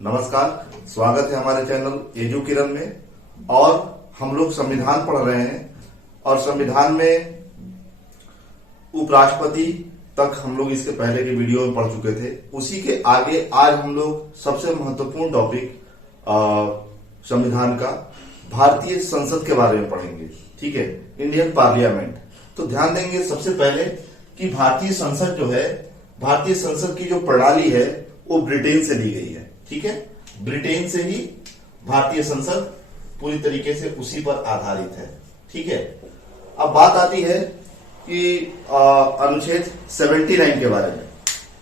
नमस्कार, स्वागत है हमारे चैनल एजू किरण में। और हम लोग संविधान पढ़ रहे हैं और संविधान में उपराष्ट्रपति तक हम लोग इसके पहले के वीडियो में पढ़ चुके थे। उसी के आगे आज हम लोग सबसे महत्वपूर्ण टॉपिक संविधान का भारतीय संसद के बारे में पढ़ेंगे। ठीक है, इंडियन पार्लियामेंट। तो ध्यान देंगे सबसे पहले कि भारतीय संसद जो है, भारतीय संसद की जो प्रणाली है वो ब्रिटेन से ली गई है। ठीक है, ब्रिटेन से ही भारतीय संसद पूरी तरीके से उसी पर आधारित है। ठीक है, अब बात आती है कि अनुच्छेद 79 के बारे में,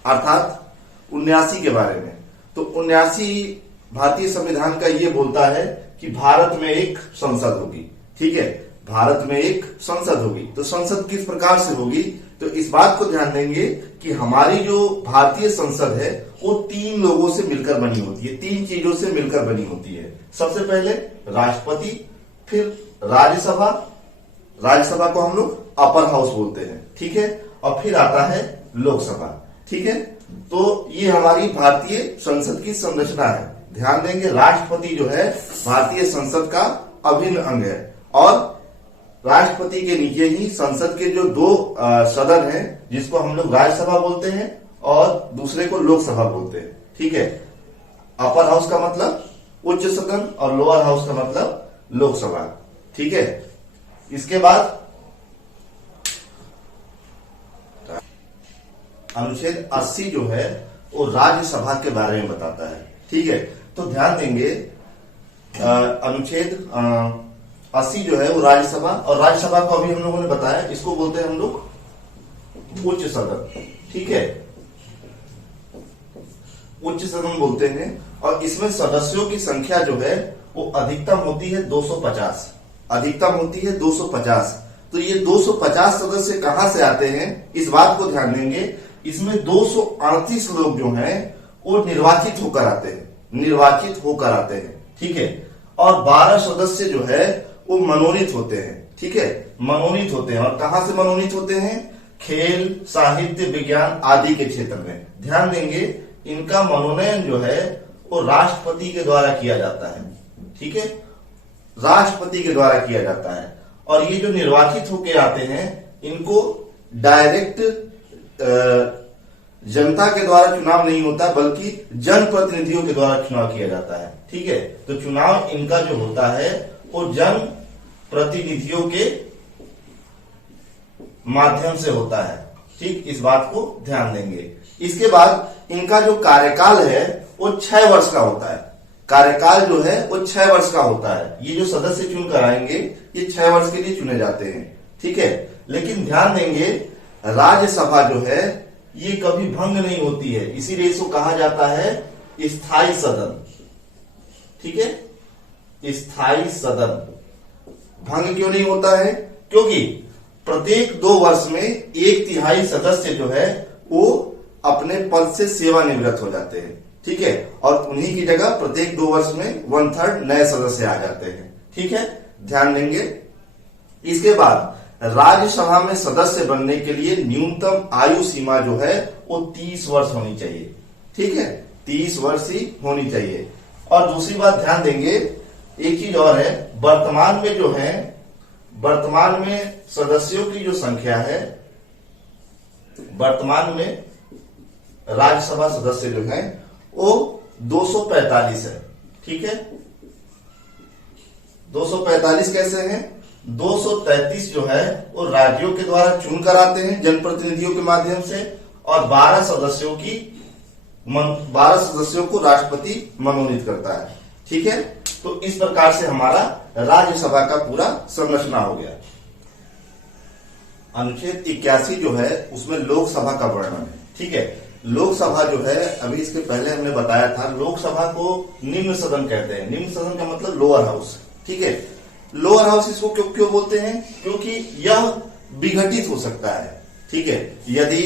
अर्थात 79 के बारे में। तो 79 भारतीय संविधान का ये बोलता है कि भारत में एक संसद होगी। ठीक है, भारत में एक संसद होगी। तो संसद किस प्रकार से होगी, तो इस बात को ध्यान देंगे कि हमारी जो भारतीय संसद है वो 3 लोगों से मिलकर बनी होती है, 3 चीजों से मिलकर बनी होती है। सबसे पहले राष्ट्रपति, फिर राज्यसभा, राज्यसभा को हम लोग अपर हाउस बोलते हैं। ठीक है, और फिर आता है लोकसभा। ठीक है, तो ये हमारी भारतीय संसद की संरचना है। ध्यान देंगे, राष्ट्रपति जो है भारतीय संसद का अभिन्न अंग है और राष्ट्रपति के नीचे ही संसद के जो 2 सदन हैं, जिसको हम लोग राज्यसभा बोलते हैं और दूसरे को लोकसभा बोलते हैं। ठीक है, अपर हाउस का मतलब उच्च सदन और लोअर हाउस का मतलब लोकसभा। ठीक है, इसके बाद अनुच्छेद 80 जो है वो राज्यसभा के बारे में बताता है। ठीक है, तो ध्यान देंगे अनुच्छेद 80 जो है वो राज्यसभा, और राज्यसभा को अभी हम लोगों ने बताया, इसको बोलते हैं हम लोग उच्च सदन। ठीक है, उच्च सदन बोलते हैं। और इसमें सदस्यों की संख्या जो है वो अधिकतम होती है 250, अधिकतम होती है 250। तो ये 250 सदस्य कहां से आते हैं, इस बात को ध्यान देंगे। इसमें 238 लोग जो हैं वो निर्वाचित होकर आते हैं, निर्वाचित होकर आते हैं। ठीक है, और 12 सदस्य जो है वो मनोनीत होते हैं। ठीक है, मनोनीत होते हैं। और कहां से मनोनीत होते हैं, खेल, साहित्य, विज्ञान आदि के क्षेत्र में। ध्यान देंगे, इनका मनोनयन जो है वो राष्ट्रपति के द्वारा किया जाता है। ठीक है, राष्ट्रपति के द्वारा किया जाता है। और ये जो निर्वाचित होकर आते हैं इनको डायरेक्ट जनता के द्वारा चुनाव नहीं होता, बल्कि जनप्रतिनिधियों के द्वारा चुनाव किया जाता है। ठीक है, तो चुनाव इनका जो होता है वो जन प्रतिनिधियों के माध्यम से होता है। ठीक, इस बात को ध्यान देंगे। इसके बाद इनका जो कार्यकाल है वो 6 वर्ष का होता है। कार्यकाल जो है वो 6 वर्ष का होता है। ये जो सदस्य चुनकर आएंगे ये 6 वर्ष के लिए चुने जाते हैं। ठीक है, लेकिन ध्यान देंगे राज्यसभा जो है ये कभी भंग नहीं होती है, इसीलिए इसको कहा जाता है स्थायी सदन। ठीक है, स्थायी सदन। भंग क्यों नहीं होता है, क्योंकि प्रत्येक 2 वर्ष में 1/3 सदस्य जो है वो अपने पद से सेवानिवृत्त हो जाते हैं। ठीक है, और उन्हीं की जगह प्रत्येक 2 वर्ष में 1/3 नए सदस्य आ जाते हैं। ठीक है, ध्यान देंगे। इसके बाद राज्यसभा में सदस्य बनने के लिए न्यूनतम आयु सीमा जो है वो 30 वर्ष होनी चाहिए। ठीक है, 30 वर्ष ही होनी चाहिए। और दूसरी बात ध्यान देंगे, एक चीज और है, वर्तमान में जो है, वर्तमान में सदस्यों की जो संख्या है, वर्तमान में राज्यसभा सदस्य जो है वो 245 है। ठीक है, 245 कैसे हैं, 233 जो है वो राज्यों के द्वारा चुनकर आते हैं जनप्रतिनिधियों के माध्यम से, और 12 सदस्यों को राष्ट्रपति मनोनीत करता है। ठीक है, तो इस प्रकार से हमारा राज्यसभा का पूरा संरचना हो गया। अनुच्छेद 81 जो है उसमें लोकसभा का वर्णन है। ठीक है, लोकसभा जो है, अभी इसके पहले हमने बताया था, लोकसभा को निम्न सदन कहते हैं। निम्न सदन का मतलब लोअर हाउस। ठीक है, लोअर हाउस इसको क्यों बोलते हैं, क्योंकि यह विघटित हो सकता है। ठीक है, यदि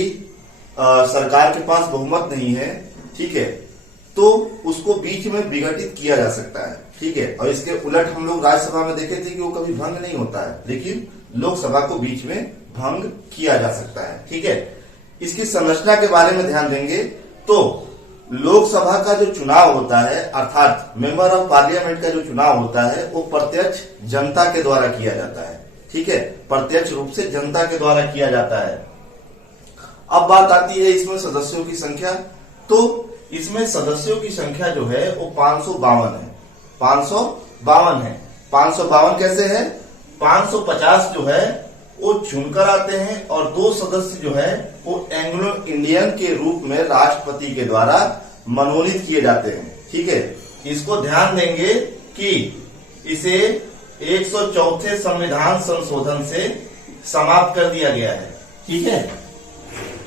सरकार के पास बहुमत नहीं है, ठीक है, तो उसको बीच में विघटित किया जा सकता है। ठीक है, और इसके उलट हम लोग राज्यसभा में देखे थे कि वो कभी भंग नहीं होता है, लेकिन लोकसभा को बीच में भंग किया जा सकता है। ठीक है, इसकी संरचना के बारे में ध्यान देंगे तो लोकसभा का जो चुनाव होता है अर्थात मेंबर ऑफ पार्लियामेंट का जो चुनाव होता है वो प्रत्यक्ष जनता के द्वारा किया जाता है। ठीक है, प्रत्यक्ष रूप से जनता के द्वारा किया जाता है। अब बात आती है इसमें सदस्यों की संख्या। तो इसमें सदस्यों की संख्या जो है वो 552 है। 552 है। 552 कैसे है? 550 जो है वो चुनकर आते हैं और 2 सदस्य जो है वो एंग्लो इंडियन के रूप में राष्ट्रपति के द्वारा मनोनीत किए जाते हैं। ठीक है, इसको ध्यान देंगे कि इसे 104 संविधान संशोधन से समाप्त कर दिया गया है। ठीक है,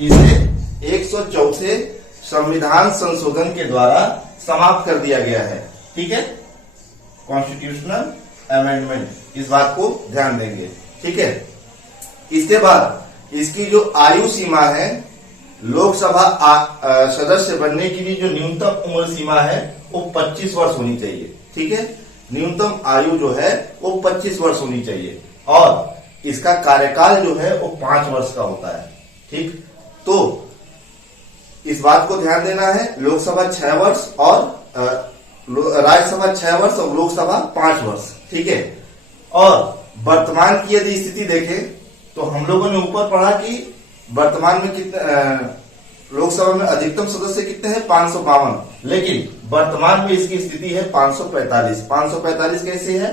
इसे 104 संविधान संशोधन के द्वारा समाप्त कर दिया गया है। ठीक है, कॉन्स्टिट्यूशनल अमेंडमेंट, इस बात को ध्यान देंगे। ठीक है, इसके बाद इसकी जो आयु सीमा है, लोकसभा सदस्य बनने के लिए जो न्यूनतम उम्र सीमा है वो 25 वर्ष होनी चाहिए। ठीक है, न्यूनतम आयु जो है वो 25 वर्ष होनी चाहिए और इसका कार्यकाल जो है वो 5 वर्ष का होता है। ठीक, तो इस बात को ध्यान देना है। लोकसभा 6 वर्ष और राज्यसभा 6 वर्ष और लोकसभा 5 वर्ष। ठीक है, और वर्तमान की यदि स्थिति देखें तो हम लोगों ने ऊपर पढ़ा कि वर्तमान में कितने लोकसभा में अधिकतम सदस्य कितने हैं? 552, लेकिन वर्तमान में इसकी स्थिति है 545। 545 कैसे है?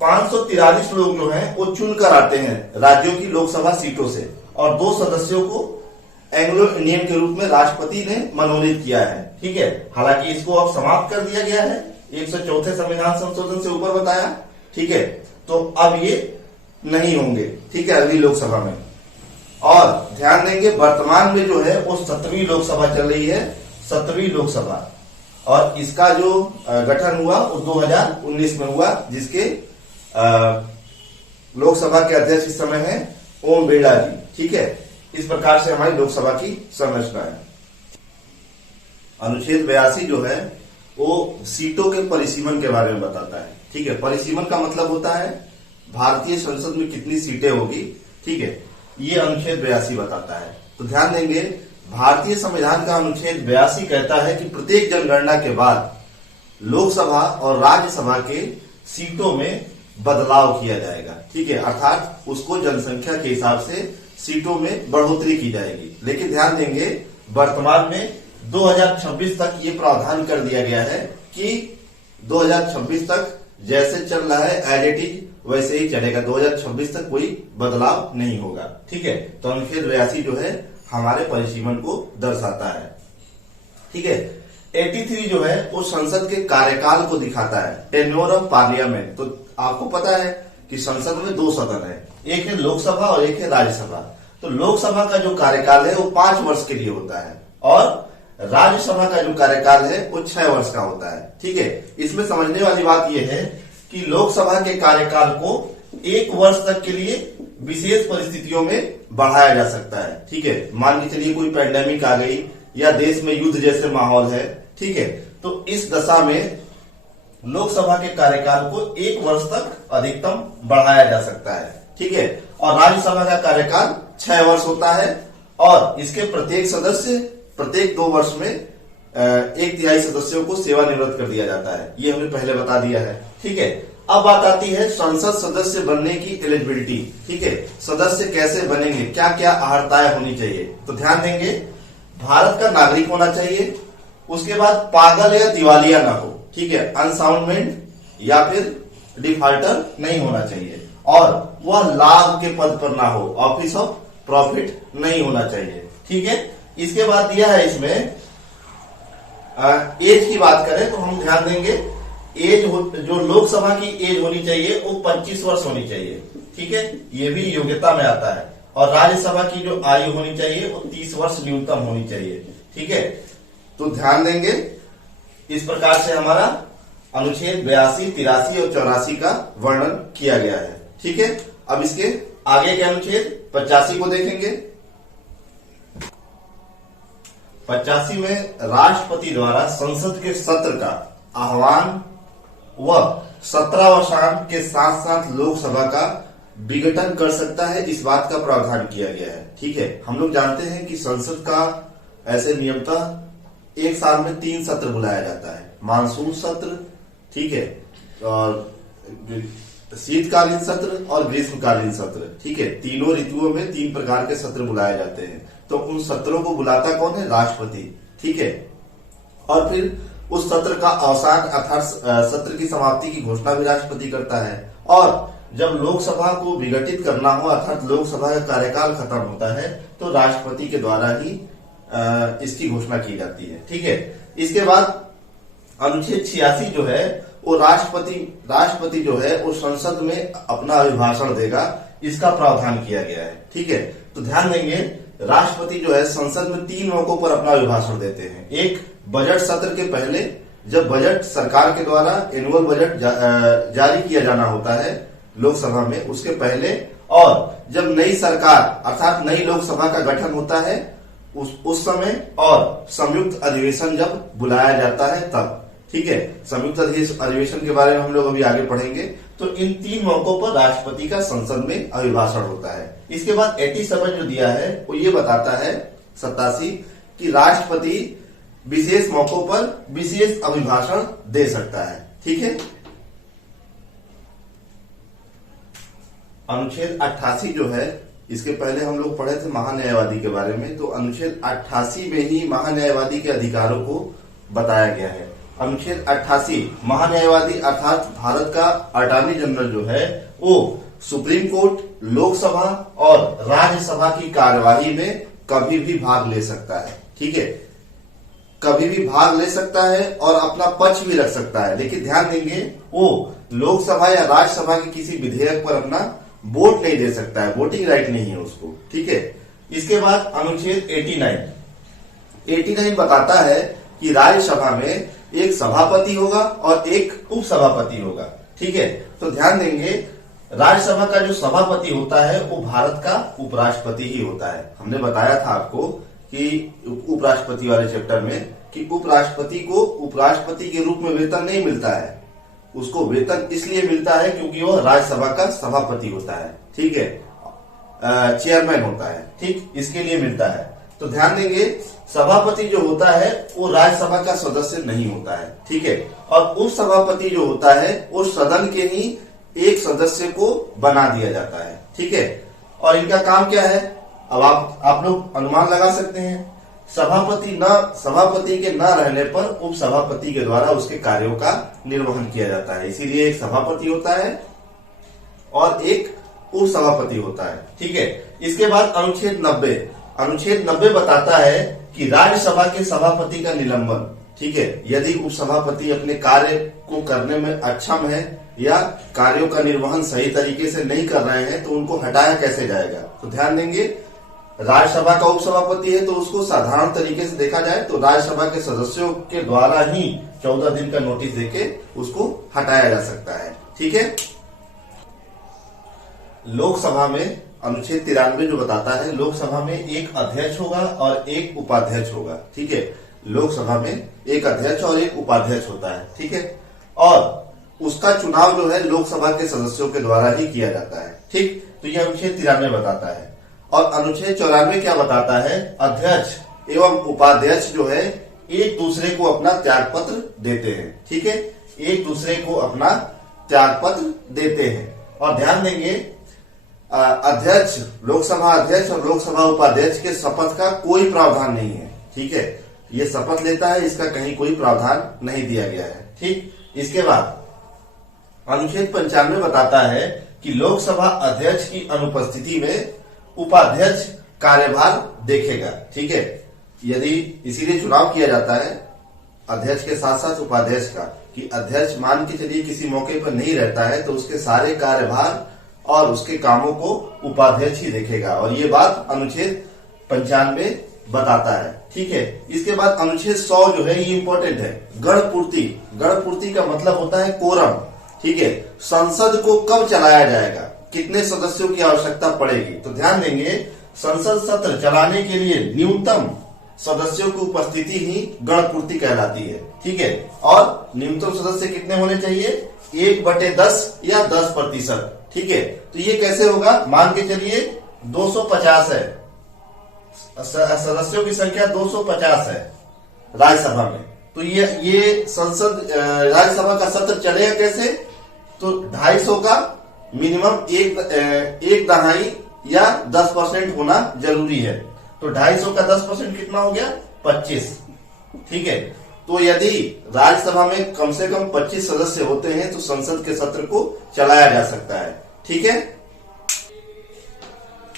543 लोग जो हैं वो चुनकर आते हैं राज्यों की लोकसभा सीटों से और 2 सदस्यों को एंग्लो इंडियन के रूप में राष्ट्रपति ने मनोनीत किया है। ठीक है, हालांकि इसको अब समाप्त कर दिया गया है 104 संविधान संशोधन से ऊपर बताया। ठीक है, तो अब ये नहीं होंगे। ठीक है, अगली लोकसभा में। और ध्यान देंगे वर्तमान में जो है वो 7वीं लोकसभा चल रही है, 7वीं लोकसभा, और इसका जो गठन हुआ वो 2019 में हुआ, जिसके लोकसभा के अध्यक्ष इस समय है ओम बिरला जी। ठीक है, इस प्रकार से हमारी लोकसभा की संरचना है। अनुच्छेद 82 जो है वो सीटों के परिसीमन के बारे में बताता है। ठीक है, परिसीमन का मतलब होता है भारतीय संसद में कितनी सीटें होगी। ठीक है, ये अनुच्छेद 82 बताता है। तो ध्यान देंगे भारतीय संविधान का अनुच्छेद 82 कहता है कि प्रत्येक जनगणना के बाद लोकसभा और राज्यसभा के सीटों में बदलाव किया जाएगा। ठीक है, अर्थात उसको जनसंख्या के हिसाब से सीटों में बढ़ोतरी की जाएगी। लेकिन ध्यान देंगे वर्तमान में 2026 तक ये प्रावधान कर दिया गया है कि 2026 तक जैसे चल रहा है एज इट इज वैसे ही चलेगा। 2026 तक कोई बदलाव नहीं होगा। ठीक है, तो अनुच्छेद 82 जो है हमारे परिसीमन को दर्शाता है। ठीक है, 83 जो है वो संसद के कार्यकाल को दिखाता है, टेन्योर ऑफ पार्लियामेंट। तो आपको पता है कि संसद में 2 सदन है, एक है लोकसभा और एक है राज्यसभा। तो लोकसभा का जो कार्यकाल है वो 5 वर्ष के लिए होता है और राज्यसभा का जो कार्यकाल है वो 6 वर्ष का होता है। ठीक है, इसमें समझने वाली बात यह है कि लोकसभा के कार्यकाल को 1 वर्ष तक के लिए विशेष परिस्थितियों में बढ़ाया जा सकता है। ठीक है, मान के चलिए कोई पैंडेमिक आ गई या देश में युद्ध जैसे माहौल है। ठीक है, तो इस दशा में लोकसभा के कार्यकाल को 1 वर्ष तक अधिकतम बढ़ाया जा सकता है। ठीक है, और राज्यसभा का कार्यकाल 6 वर्ष होता है और इसके प्रत्येक सदस्य प्रत्येक 2 वर्ष में 1/3 सदस्यों को सेवानिवृत्त कर दिया जाता है। ये हमने पहले बता दिया है। ठीक है, अब बात आती है संसद सदस्य बनने की एलिजिबिलिटी। ठीक है, सदस्य कैसे बनेंगे, क्या क्या अर्हताएं होनी चाहिए। तो ध्यान देंगे भारत का नागरिक होना चाहिए, उसके बाद पागल या दिवालिया ना हो। ठीक है, अनसाउंडमेंट या फिर डिफॉल्टर नहीं होना चाहिए और वह लाभ के पद पर ना हो, ऑफिस ऑफ प्रॉफिट नहीं होना चाहिए। ठीक है, इसके बाद दिया है इसमें एज की बात करें तो हम ध्यान देंगे एज जो लोकसभा की एज होनी चाहिए वो 25 वर्ष होनी चाहिए। ठीक है, ये भी योग्यता में आता है और राज्यसभा की जो आयु होनी चाहिए वो 30 वर्ष न्यूनतम होनी चाहिए। ठीक है, तो ध्यान देंगे इस प्रकार से हमारा अनुच्छेद 82, 83 और 84 का वर्णन किया गया है। ठीक है, अब इसके आगे के अनुच्छेद 85 को देखेंगे। 85 में राष्ट्रपति द्वारा संसद के सत्र का आह्वान व 17 वर्षांत के साथ साथ लोकसभा का विघटन कर सकता है, इस बात का प्रावधान किया गया है। ठीक है, हम लोग जानते हैं कि संसद का ऐसे नियमतः एक साल में 3 सत्र बुलाया जाता है। मानसून सत्र, ठीक है, और शीतकालीन सत्र और ग्रीष्मकालीन सत्र, ठीक है। तीनों ऋतुओं में 3 प्रकार के सत्र बुलाए जाते हैं। तो उन सत्रों को बुलाता कौन है? राष्ट्रपति, ठीक है। और फिर उस सत्र का अवसान अर्थात सत्र की समाप्ति की घोषणा भी राष्ट्रपति करता है। और जब लोकसभा को विघटित करना हो अर्थात लोकसभा का कार्यकाल खत्म होता है तो राष्ट्रपति के द्वारा ही इसकी घोषणा की जाती है, ठीक है। इसके बाद अनुच्छेद 86 जो है वो राष्ट्रपति जो है वो संसद में अपना अभिभाषण देगा, इसका प्रावधान किया गया है, ठीक है। तो ध्यान देंगे, राष्ट्रपति जो है संसद में 3 मौकों पर अपना अभिभाषण देते हैं। एक, बजट सत्र के पहले, जब बजट सरकार के द्वारा एनुअल बजट जारी किया जाना होता है लोकसभा में, उसके पहले, और जब नई सरकार अर्थात नई लोकसभा का गठन होता है उस समय, और संयुक्त अधिवेशन जब बुलाया जाता है तब, ठीक है। संयुक्त अधिवेशन के बारे में हम लोग अभी आगे पढ़ेंगे। तो इन 3 मौकों पर राष्ट्रपति का संसद में अभिभाषण होता है। इसके बाद 87 जो दिया है वो ये बताता है 87 कि राष्ट्रपति विशेष मौकों पर विशेष अभिभाषण दे सकता है, ठीक है। अनुच्छेद 88 जो है, इसके पहले हम लोग पढ़े थे महान्यायवादी के बारे में, तो अनुच्छेद 88 में ही महान्यायवादी के अधिकारों को बताया गया है। अनुच्छेद 88 महान्यायवादी अर्थात भारत का अटॉर्नी जनरल जो है वो सुप्रीम कोर्ट, लोकसभा और राज्यसभा की कार्यवाही में कभी भी भाग ले सकता है, ठीक है। कभी भी भाग ले सकता है और अपना पक्ष भी रख सकता है, लेकिन ध्यान देंगे वो लोकसभा या राज्यसभा के किसी विधेयक पर अपना वोट नहीं दे सकता है, वोटिंग राइट नहीं है उसको, ठीक है। इसके बाद अनुच्छेद 89 बताता है कि राज्यसभा में एक सभापति होगा और एक उपसभापति होगा, ठीक है। तो ध्यान देंगे, राज्यसभा का जो सभापति होता है वो भारत का उपराष्ट्रपति ही होता है। हमने बताया था आपको कि उपराष्ट्रपति वाले चैप्टर में कि उपराष्ट्रपति को उपराष्ट्रपति के रूप में वेतन नहीं मिलता है, उसको वेतन इसलिए मिलता है क्योंकि वो राज्यसभा का सभापति होता है, ठीक है, चेयरमैन होता है, ठीक, इसके लिए मिलता है। तो ध्यान देंगे, सभापति जो होता है वो राज्यसभा का सदस्य नहीं होता है, ठीक है। और उप सभापति जो होता है वो सदन के ही एक सदस्य को बना दिया जाता है, ठीक है। और इनका काम क्या है, अब आप लोग अनुमान लगा सकते हैं। सभापति के न रहने पर उप सभापति के द्वारा उसके कार्यों का निर्वहन किया जाता है, इसीलिए एक सभापति होता है और एक उप सभापति होता है, ठीक है। इसके बाद अनुच्छेद 90 बताता है कि राज्यसभा के सभापति का निलंबन, ठीक है, यदि उप सभापति अपने कार्य को करने में अक्षम है या कार्यों का निर्वहन सही तरीके से नहीं कर रहे हैं तो उनको हटाया कैसे जाएगा। तो ध्यान देंगे, राज्यसभा का उपसभापति है तो उसको साधारण तरीके से देखा जाए तो राज्यसभा के सदस्यों के द्वारा ही 14 दिन का नोटिस देके उसको हटाया जा सकता है, ठीक है। लोकसभा में अनुच्छेद 93 जो बताता है, लोकसभा में एक अध्यक्ष होगा और एक उपाध्यक्ष होगा, ठीक है। लोकसभा में एक अध्यक्ष और एक उपाध्यक्ष होता है, ठीक है। और उसका चुनाव जो है लोकसभा के सदस्यों के द्वारा ही किया जाता है, ठीक। तो यह अनुच्छेद 93 बताता है। और अनुच्छेद 94 क्या बताता है, अध्यक्ष एवं उपाध्यक्ष जो है एक दूसरे को अपना त्याग पत्र देते हैं, ठीक है, एक दूसरे को अपना त्याग पत्र देते हैं। और ध्यान देंगे, अध्यक्ष, लोकसभा अध्यक्ष और लोकसभा उपाध्यक्ष के शपथ का कोई प्रावधान नहीं है, ठीक है। ये शपथ लेता है, इसका कहीं कोई प्रावधान नहीं दिया गया है, ठीक। इसके बाद अनुच्छेद 95 बताता है कि लोकसभा अध्यक्ष की अनुपस्थिति में उपाध्यक्ष कार्यभार देखेगा, ठीक है। यदि इसीलिए चुनाव किया जाता है अध्यक्ष के साथ साथ उपाध्यक्ष का, कि अध्यक्ष मान के चलिए किसी मौके पर नहीं रहता है तो उसके सारे कार्यभार और उसके कामों को उपाध्यक्ष ही देखेगा। और ये बात अनुच्छेद 95 बताता है, ठीक है। इसके बाद अनुच्छेद 100 जो है ये इंपॉर्टेंट है, गणपूर्ति का मतलब होता है कोरम, ठीक है। संसद को कब चलाया जाएगा, कितने सदस्यों की आवश्यकता पड़ेगी। तो ध्यान देंगे, संसद सत्र चलाने के लिए न्यूनतम सदस्यों की उपस्थिति ही गणपूर्ति कहलाती है, ठीक है। और न्यूनतम सदस्य कितने होने चाहिए, 1/10 या 10%, ठीक है। तो ये कैसे होगा, मान के चलिए 250 है, सदस्यों की संख्या 250 है, राज्यसभा में। तो ये संसद राज्यसभा का सत्र चलेगा कैसे? तो 250 का मिनिमम एक दहाई या 10% होना जरूरी है। तो 250 का 10% कितना हो गया? 25। ठीक है, तो यदि राज्यसभा में कम से कम 25 सदस्य होते हैं तो संसद के सत्र को चलाया जा सकता है। ठीक है,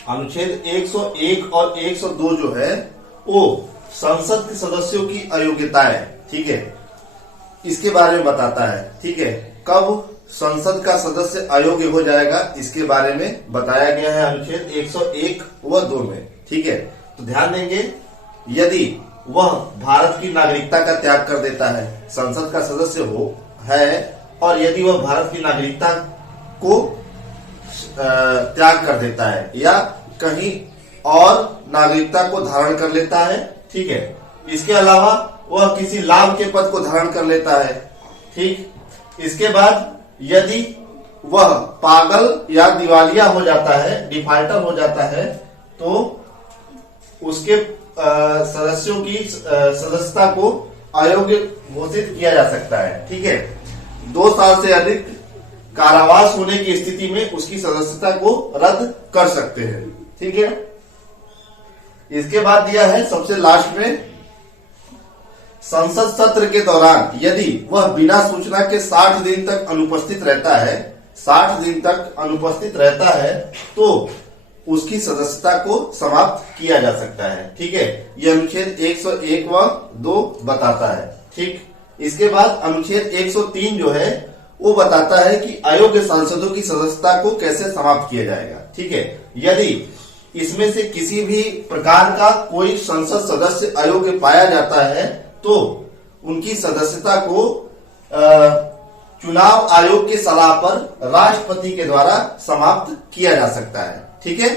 अनुच्छेद 101 और 102 जो है वो संसद के सदस्यों की अयोग्यताएं, ठीक है, इसके बारे में बताता है। ठीक है, कब संसद का सदस्य अयोग्य हो जाएगा इसके बारे में बताया गया है अनुच्छेद 101 व 2 में। ठीक है, तो ध्यान देंगे, यदि वह भारत की नागरिकता का त्याग कर देता है, संसद का सदस्य है और यदि वह भारत की नागरिकता को त्याग कर देता है या कहीं और नागरिकता को धारण कर लेता है, ठीक है, इसके अलावा वह किसी लाभ के पद को धारण कर लेता है। ठीक, इसके बाद यदि वह पागल या दिवालिया हो जाता है, डिफॉल्टर हो जाता है, तो उसके सदस्यों की सदस्यता को अयोग्य घोषित किया जा सकता है। ठीक है, 2 साल से अधिक कारावास होने की स्थिति में उसकी सदस्यता को रद्द कर सकते हैं। ठीक है, इसके बाद दिया है सबसे लास्ट में, संसद सत्र के दौरान यदि वह बिना सूचना के 60 दिन तक अनुपस्थित रहता है, 60 दिन तक अनुपस्थित रहता है, तो उसकी सदस्यता को समाप्त किया जा सकता है। ठीक है, यह अनुच्छेद 101 व 2 बताता है। ठीक, इसके बाद अनुच्छेद 103 जो है वो बताता है कि अयोग्य सांसदों की सदस्यता को कैसे समाप्त किया जाएगा। ठीक है, यदि इसमें से किसी भी प्रकार का कोई संसद सदस्य अयोग्य पाया जाता है तो उनकी सदस्यता को चुनाव आयोग की सलाह पर राष्ट्रपति के द्वारा समाप्त किया जा सकता है। ठीक है,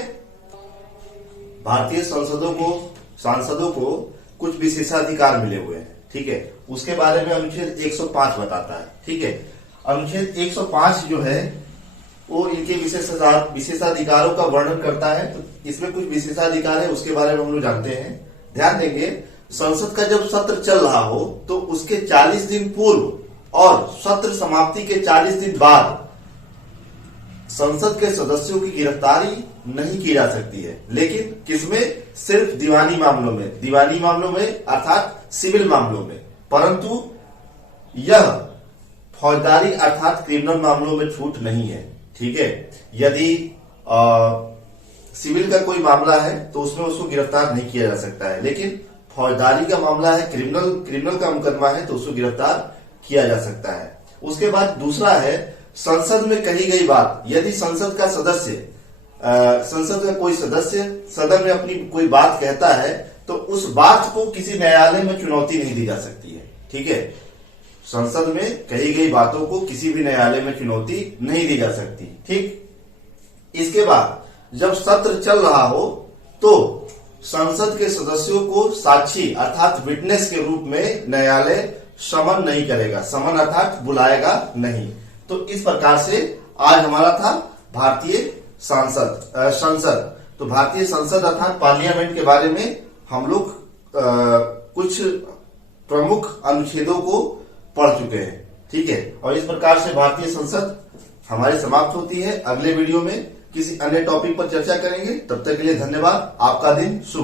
भारतीय सांसदों को कुछ विशेषाधिकार मिले हुए हैं। ठीक है, उसके बारे में अनुच्छेद 105 बताता है। ठीक है, अनुच्छेद 105 जो है वो इनके विशेषाधिकारों का वर्णन करता है। तो इसमें कुछ विशेषाधिकार है, उसके बारे में हम लोग जानते हैं। ध्यान देंगे, संसद का जब सत्र चल रहा हो तो उसके 40 दिन पूर्व और सत्र समाप्ति के 40 दिन बाद संसद के सदस्यों की गिरफ्तारी नहीं की जा सकती है। लेकिन किसमें? सिर्फ दीवानी मामलों में अर्थात सिविल मामलों में, परंतु यह फौजदारी अर्थात क्रिमिनल मामलों में छूट नहीं है। ठीक है, यदि सिविल का कोई मामला है तो उसमें उसको गिरफ्तार नहीं किया जा सकता है, लेकिन फौजदारी का मामला है, क्रिमिनल का मुकदमा है तो उसको गिरफ्तार किया जा सकता है। उसके बाद दूसरा है, संसद में कही गई बात, यदि संसद का कोई सदस्य सदन में अपनी कोई बात कहता है तो उस बात को किसी न्यायालय में चुनौती नहीं दी जा सकती है। ठीक है, संसद में कही गई बातों को किसी भी न्यायालय में चुनौती नहीं दी जा सकती। ठीक, इसके बाद जब सत्र चल रहा हो तो संसद के सदस्यों को साक्षी अर्थात विटनेस के रूप में न्यायालय समन नहीं करेगा, समन अर्थात बुलाएगा नहीं। तो इस प्रकार से आज हमारा था भारतीय संसद। तो भारतीय संसद अर्थात पार्लियामेंट के बारे में हम लोग कुछ प्रमुख अनुच्छेदों को पढ़ चुके हैं। ठीक है, और इस प्रकार से भारतीय संसद हमारी समाप्त होती है। अगले वीडियो में किसी अन्य टॉपिक पर चर्चा करेंगे। तब तक के लिए धन्यवाद। आपका दिन शुभ हो।